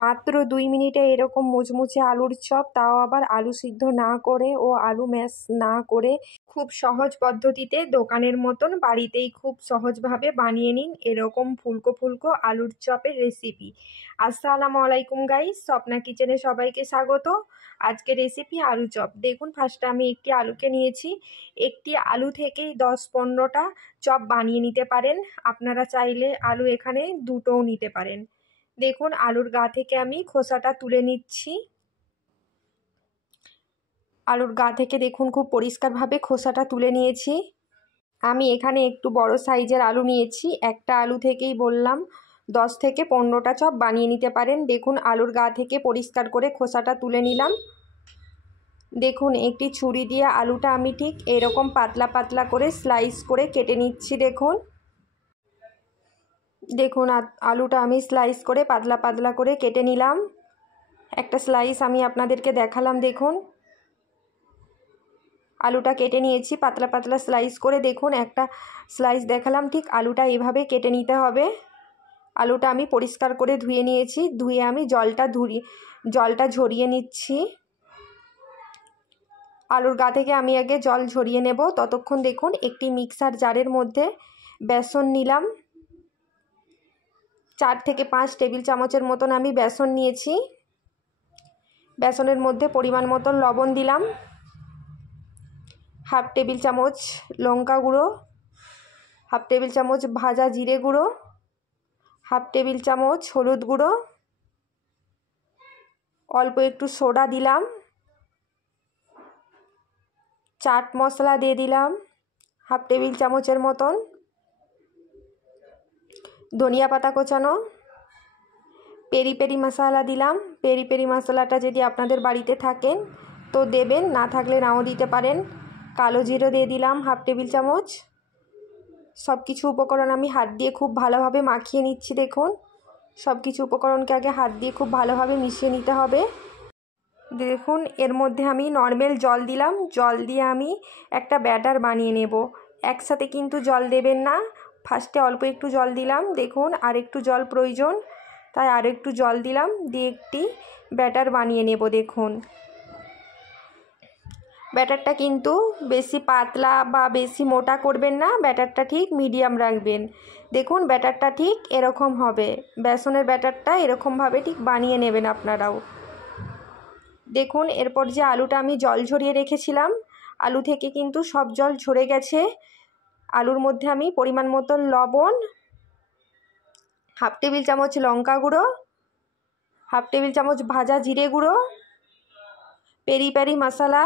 মাত্র 2 মিনিটে এরকম মুচমুচে আলুর চপ, তাও আবার আলু সিদ্ধ না করে ও আলু ম্যাশ না করে খুব সহজ পদ্ধতিতে দোকানের মতন বাড়িতেই খুব সহজভাবে বানিয়ে নিন এরকম ফুলকো ফুলকো আলুর চপের রেসিপি। আসসালামু আলাইকুম গাইস, স্বপ্না কিচেনে সবাইকে স্বাগত। আজকে রেসিপি আলু চপ। দেখুন, ফার্স্টে আমি একটি আলুকে নিয়েছি। একটি আলু থেকেই 10-15টা চপ বানিয়ে নিতে পারেন। আপনারা চাইলে আলু এখানে দুটোও নিতে পারেন। দেখুন, আলুর গা থেকে আমি খোসাটা তুলে নিচ্ছি। আলুর গা থেকে দেখুন খুব পরিষ্কারভাবে খোসাটা তুলে নিয়েছি। আমি এখানে একটু বড় সাইজের আলু নিয়েছি। একটা আলু থেকেই বললাম 10 থেকে 15টা চপ বানিয়ে নিতে পারেন। দেখুন, আলুর গা থেকে পরিষ্কার করে খোসাটা তুলে নিলাম। দেখুন, একটি ছুরি দিয়ে আলুটা আমি ঠিক এরকম পাতলা পাতলা করে স্লাইস করে কেটে নিচ্ছি। দেখুন আলুটা আমি স্লাইস করে পাতলা পাতলা করে কেটে নিলাম। একটা স্লাইস আমি আপনাদেরকে দেখালাম। দেখুন, আলুটা কেটে নিয়েছি পাতলা পাতলা স্লাইস করে। দেখুন, একটা স্লাইস দেখালাম, ঠিক আলুটা এভাবে কেটে নিতে হবে। আলুটা আমি পরিষ্কার করে ধুয়ে নিয়েছি। ধুয়ে আমি জলটা ঝরিয়ে নিচ্ছি। আলুর গা থেকে আমি আগে জল ঝরিয়ে নেব। ততক্ষণ দেখুন, একটি মিক্সার জারের মধ্যে বেসন নিলাম। 4 থেকে 5 টেবিল চামচের মতন আমি বেসন নিয়েছি। বেসনের মধ্যে পরিমাণ মতন লবণ দিলাম, 1/2 টেবিল চামচ লঙ্কা গুঁড়ো, 1/2 টেবিল চামচ ভাজা জিরে গুঁড়ো, 1/2 টেবিল চামচ হলুদ গুঁড়ো, অল্প একটু সোডা দিলাম, চাট মশলা দিয়ে দিলাম 1/2 টেবিল চামচের মতন, ধনিয়া পাতা কোচানো, পেরি পেরি মশলা দিলাম। পেরি পেরি মশলাটা যদি আপনাদের বাড়িতে থাকেন তো দেবেন, না থাকলে নাও দিতে পারেন। কালো জিরে দিয়ে দিলাম 1/2 টেবিল চামচ। সব কিছু উপকরণ আমি হাত দিয়ে খুব ভালোভাবে মাখিয়ে নিচ্ছি। দেখুন, সব কিছু উপকরণকে আগে হাত দিয়ে খুব ভালোভাবে মিশিয়ে নিতে হবে। দেখুন, এর মধ্যে আমি নর্মাল জল দিলাম। জল দিয়ে আমি একটা ব্যাটার বানিয়ে নেব। একসাথে কিন্তু জল দেবেন না, ফার্স্টে অল্প একটু জল দিলাম। দেখুন, আর একটু জল প্রয়োজন, তাই আর একটু জল দিলাম, দিয়ে একটি ব্যাটার বানিয়ে নেব। দেখুন, ব্যাটারটা কিন্তু বেশি পাতলা বা বেশি মোটা করবেন না, ব্যাটারটা ঠিক মিডিয়াম রাখবেন। দেখুন, ব্যাটারটা ঠিক এরকম হবে। বেসনের ব্যাটারটা এরকমভাবে ঠিক বানিয়ে নেবেন আপনারাও। দেখুন, এরপর যে আলুটা আমি জল ঝরিয়ে রেখেছিলাম, আলু থেকে কিন্তু সব জল ঝরে গেছে। আলুর মধ্যে আমি পরিমাণ মতন লবণ, 1/2 টেবিল চামচ লঙ্কা গুঁড়ো, 1/2 টেবিল চামচ ভাজা জিরে গুঁড়ো, পেরি পেরি মশলা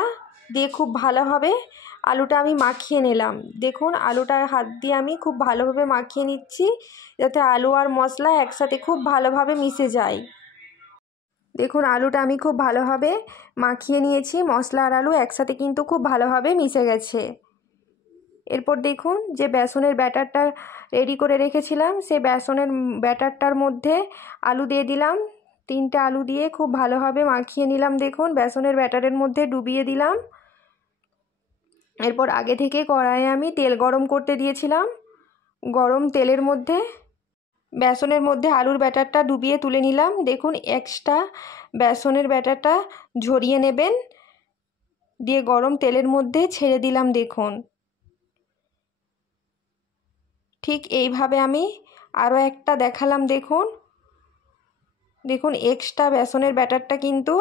দিয়ে খুব ভালোভাবে আলুটা আমি মাখিয়ে নিলাম। দেখুন, আলুটা হাত দিয়ে আমি খুব ভালোভাবে মাখিয়ে নিচ্ছি, যাতে আলু আর মশলা একসাথে খুব ভালোভাবে মিশে যায়। দেখুন, আলুটা আমি খুব ভালোভাবে মাখিয়ে নিয়েছি। মশলা আর আলু একসাথে কিন্তু খুব ভালোভাবে মিশে গেছে। এরপর দেখুন, যে বেসনের ব্যাটারটা রেডি করে রেখেছিলাম, সেই বেসনের ব্যাটারটার মধ্যে আলু দিয়ে দিলাম। 3টে আলু দিয়ে খুব ভালোভাবে মাখিয়ে নিলাম। দেখুন, বেসনের ব্যাটারের মধ্যে ডুবিয়ে দিলাম। এরপর আগে থেকে কড়াইয়ে আমি তেল গরম করতে দিয়েছিলাম। গরম তেলের মধ্যে বেসনের মধ্যে আলুর ব্যাটারটা ডুবিয়ে তুলে নিলাম। দেখুন, এক্সট্রা বেসনের ব্যাটারটা ঝরিয়ে নেবেন, দিয়ে গরম তেলের মধ্যে ছেড়ে দিলাম। দেখুন, ঠিক এইভাবে আমি আরও একটা দেখালাম। দেখুন, এক্সট্রা বেসনের ব্যাটারটা কিন্তু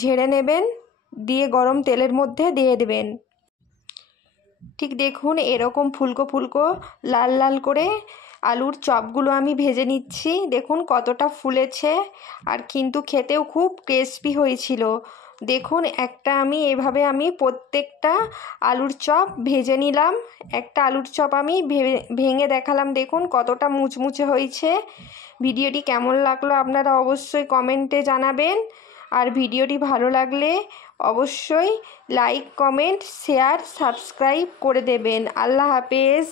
ঝেড়ে নেবেন, দিয়ে গরম তেলের মধ্যে দিয়ে দেবেন। ঠিক দেখুন, এরকম ফুলকো ফুলকো লাল লাল করে আলুর চপগুলো আমি ভেজে নিচ্ছি। দেখুন কতটা ফুলেছে, আর কিন্তু খেতেও খুব ক্রিস্পি হয়েছিল। দেখুন, আমি এভাবে প্রত্যেকটা আলুর চপ ভেজে নিলাম। একটা আলুর চপ আমি ভেঙে দেখালাম। দেখুন কতটা মুচমুচে হয়েছে। ভিডিওটি কেমন লাগলো আপনারা অবশ্যই কমেন্টে জানাবেন, আর ভিডিওটি ভালো লাগলে অবশ্যই লাইক, কমেন্ট, শেয়ার, সাবস্ক্রাইব করে দেবেন। আল্লাহ হাফেজ।